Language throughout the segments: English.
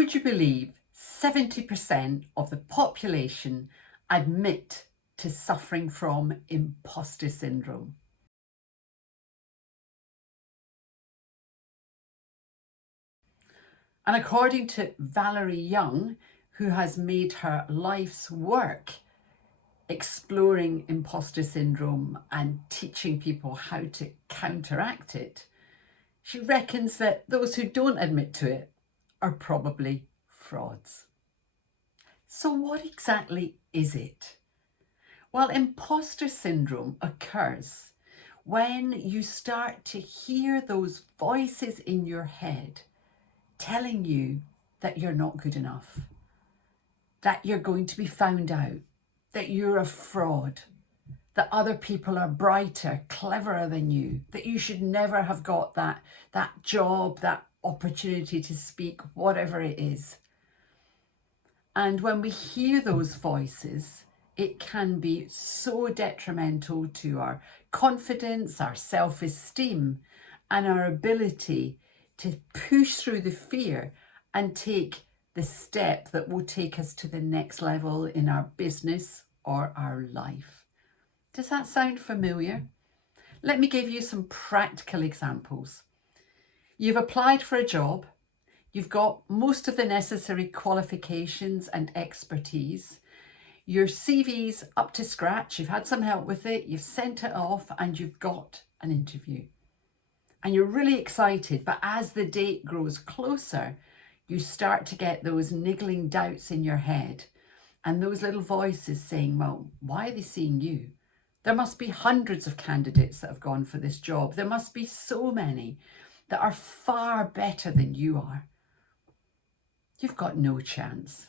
Would you believe 70% of the population admit to suffering from imposter syndrome? And according to Valerie Young, who has made her life's work exploring imposter syndrome and teaching people how to counteract it, she reckons that those who don't admit to it are probably frauds. So what exactly is it? Well, imposter syndrome occurs when you start to hear those voices in your head telling you that you're not good enough, that you're going to be found out, that you're a fraud, that other people are brighter, cleverer than you, that you should never have got that job, that opportunity to speak, whatever it is. And when we hear those voices, it can be so detrimental to our confidence, our self-esteem, and our ability to push through the fear and take the step that will take us to the next level in our business or our life. Does that sound familiar? Let me give you some practical examples. You've applied for a job. You've got most of the necessary qualifications and expertise. Your CV's up to scratch. You've had some help with it. You've sent it off and you've got an interview. And you're really excited. But as the date grows closer, you start to get those niggling doubts in your head and those little voices saying, well, why are they seeing you? There must be hundreds of candidates that have gone for this job. There must be so many that are far better than you are. You've got no chance.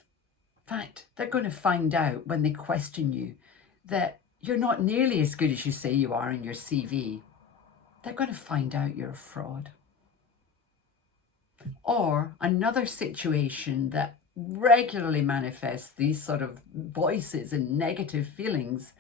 In fact, they're going to find out when they question you that you're not nearly as good as you say you are in your CV. They're going to find out you're a fraud. Or another situation that regularly manifests these sort of voices and negative feelings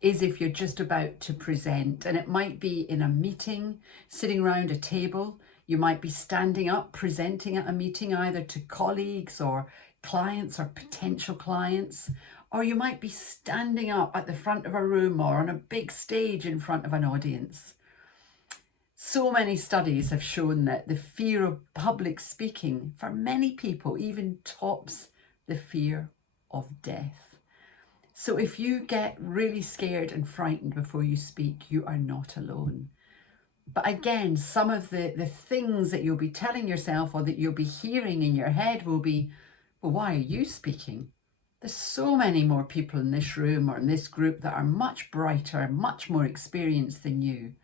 is if you're just about to present, and it might be in a meeting, sitting around a table. You might be standing up, presenting at a meeting, either to colleagues or clients or potential clients, or you might be standing up at the front of a room or on a big stage in front of an audience. So many studies have shown that the fear of public speaking for many people even tops the fear of death. So if you get really scared and frightened before you speak, you are not alone. But again, some of the things that you'll be telling yourself or that you'll be hearing in your head will be, well, why are you speaking? There's so many more people in this room or in this group that are much brighter, much more experienced than you.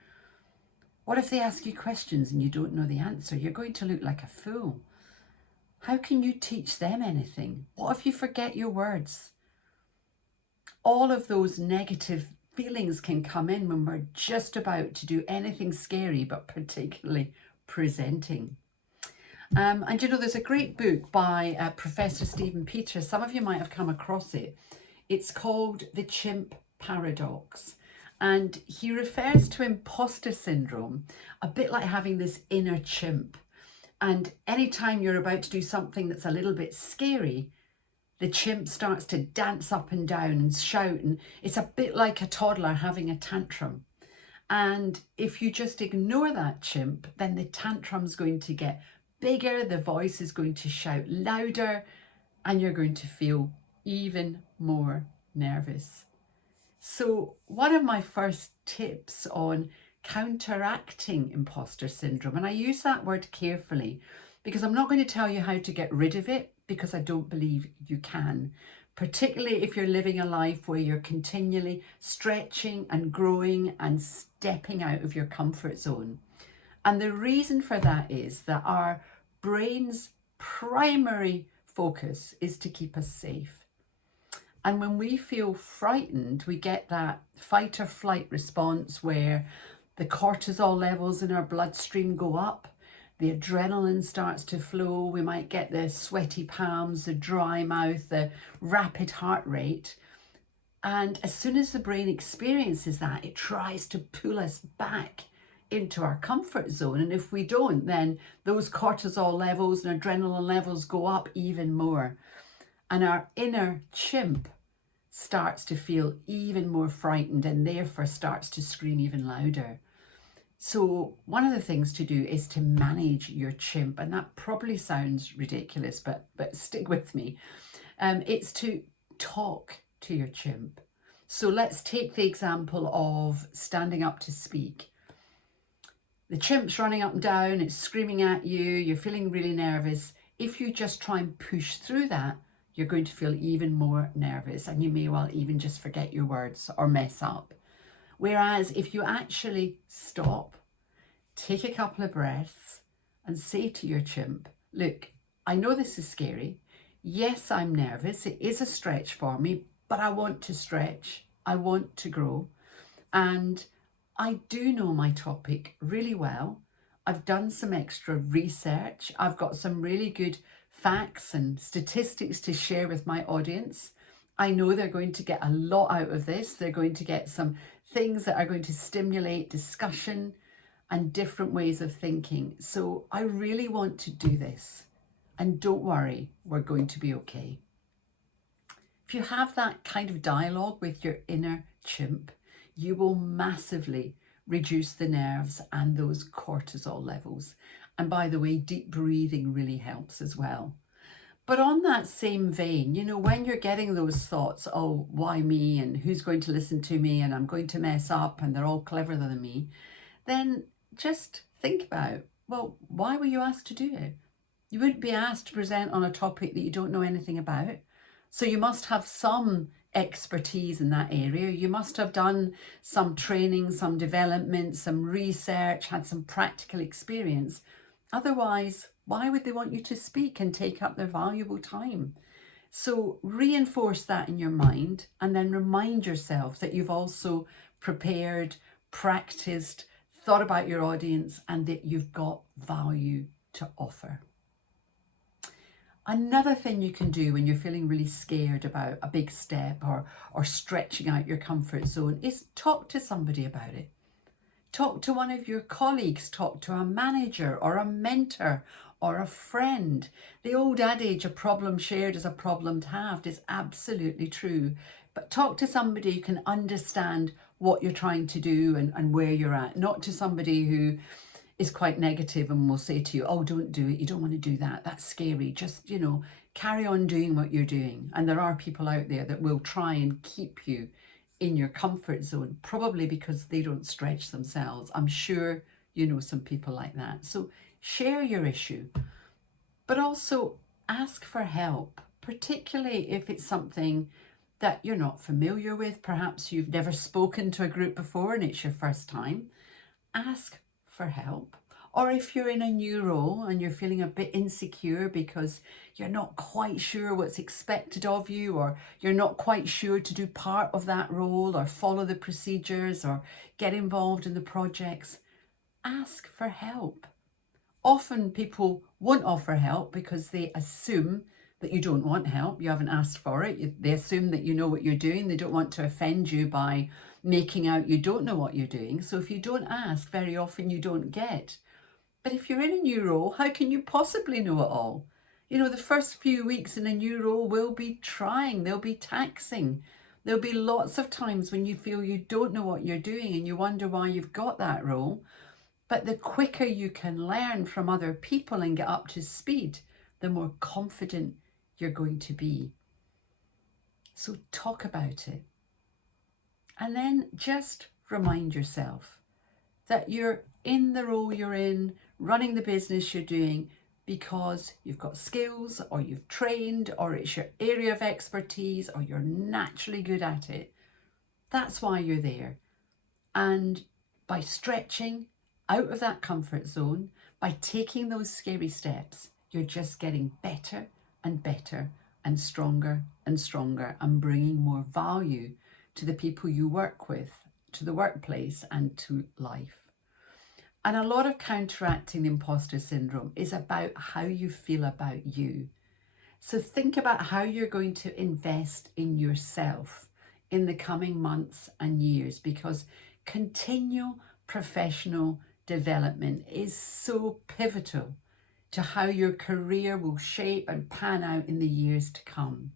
What if they ask you questions and you don't know the answer? You're going to look like a fool. How can you teach them anything? What if you forget your words? All of those negative feelings can come in when we're just about to do anything scary, but particularly presenting. And you know, there's a great book by Professor Stephen Peters. Some of you might have come across it. It's called The Chimp Paradox. And he refers to imposter syndrome a bit like having this inner chimp. And anytime you're about to do something that's a little bit scary, the chimp starts to dance up and down and shout. And it's a bit like a toddler having a tantrum. And if you just ignore that chimp, then the tantrum's going to get bigger, the voice is going to shout louder, and you're going to feel even more nervous. So one of my first tips on counteracting imposter syndrome, and I use that word carefully because I'm not going to tell you how to get rid of it, because I don't believe you can, particularly if you're living a life where you're continually stretching and growing and stepping out of your comfort zone. And the reason for that is that our brain's primary focus is to keep us safe. And when we feel frightened, we get that fight or flight response where the cortisol levels in our bloodstream go up, the adrenaline starts to flow, we might get the sweaty palms, the dry mouth, the rapid heart rate. And as soon as the brain experiences that, it tries to pull us back into our comfort zone. And if we don't, then those cortisol levels and adrenaline levels go up even more. And our inner chimp starts to feel even more frightened and therefore starts to scream even louder. So one of the things to do is to manage your chimp. And that probably sounds ridiculous, but stick with me. It's to talk to your chimp. So let's take the example of standing up to speak. The chimp's running up and down, it's screaming at you, you're feeling really nervous. If you just try and push through that, you're going to feel even more nervous, and you may well even just forget your words or mess up. Whereas if you actually stop, take a couple of breaths and say to your chimp, look, I know this is scary. Yes, I'm nervous. It is a stretch for me, but I want to stretch. I want to grow. And I do know my topic really well. I've done some extra research. I've got some really good facts and statistics to share with my audience. I know they're going to get a lot out of this. They're going to get some things that are going to stimulate discussion and different ways of thinking. So I really want to do this. And don't worry, we're going to be okay. If you have that kind of dialogue with your inner chimp, you will massively reduce the nerves and those cortisol levels. And by the way, deep breathing really helps as well. But on that same vein, you know, when you're getting those thoughts, oh, why me? And who's going to listen to me? And I'm going to mess up and they're all cleverer than me. Then just think about, well, why were you asked to do it? You wouldn't be asked to present on a topic that you don't know anything about. So you must have some expertise in that area. You must have done some training, some development, some research, had some practical experience. Otherwise, why would they want you to speak and take up their valuable time? So reinforce that in your mind and then remind yourself that you've also prepared, practiced, thought about your audience and that you've got value to offer. Another thing you can do when you're feeling really scared about a big step or stretching out your comfort zone is talk to somebody about it. Talk to one of your colleagues, talk to a manager or a mentor or a friend. The old adage, a problem shared is a problem halved, is absolutely true. But talk to somebody who can understand what you're trying to do and where you're at, not to somebody who is quite negative and will say to you, oh, don't do it. You don't want to do that. That's scary. Just, you know, carry on doing what you're doing. And there are people out there that will try and keep you in your comfort zone, probably because they don't stretch themselves. I'm sure you know some people like that. So share your issue, but also ask for help, particularly if it's something that you're not familiar with. Perhaps you've never spoken to a group before and it's your first time. Ask for help. Or if you're in a new role and you're feeling a bit insecure because you're not quite sure what's expected of you, or you're not quite sure to do part of that role or follow the procedures or get involved in the projects, ask for help. Often people won't offer help because they assume that you don't want help. You haven't asked for it. They assume that you know what you're doing. They don't want to offend you by making out you don't know what you're doing. So if you don't ask, very often you don't get. But if you're in a new role, how can you possibly know it all? You know, the first few weeks in a new role will be trying, they'll be taxing. There'll be lots of times when you feel you don't know what you're doing and you wonder why you've got that role. But the quicker you can learn from other people and get up to speed, the more confident you're going to be. So talk about it. And then just remind yourself that you're in the role you're in, running the business you're doing, because you've got skills or you've trained or it's your area of expertise or you're naturally good at it. That's why you're there. And by stretching out of that comfort zone, by taking those scary steps, you're just getting better and better and stronger and bringing more value to the people you work with, to the workplace and to life. And a lot of counteracting the imposter syndrome is about how you feel about you. So think about how you're going to invest in yourself in the coming months and years, because continual professional development is so pivotal to how your career will shape and pan out in the years to come.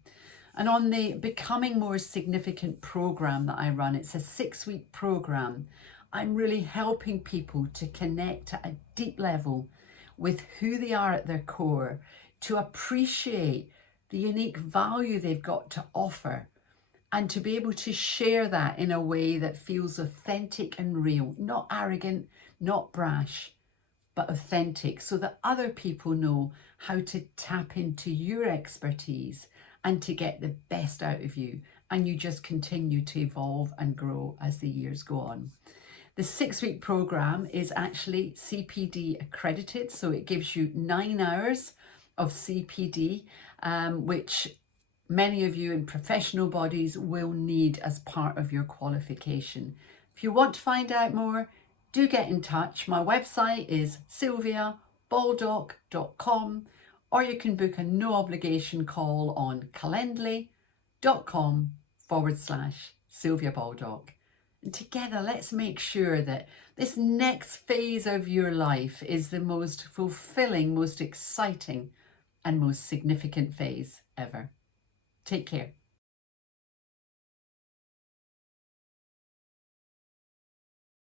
And on the Becoming More Significant program that I run, it's a 6-week program. I'm really helping people to connect at a deep level with who they are at their core, to appreciate the unique value they've got to offer, and to be able to share that in a way that feels authentic and real, not arrogant, not brash, but authentic, so that other people know how to tap into your expertise and to get the best out of you. And you just continue to evolve and grow as the years go on. The 6-week program is actually CPD accredited, so it gives you 9 hours of CPD, which many of you in professional bodies will need as part of your qualification. If you want to find out more, do get in touch. My website is sylviabaldock.com, or you can book a no obligation call on calendly.com/Sylvia Baldock. And together, let's make sure that this next phase of your life is the most fulfilling, most exciting, and most significant phase ever. Take care.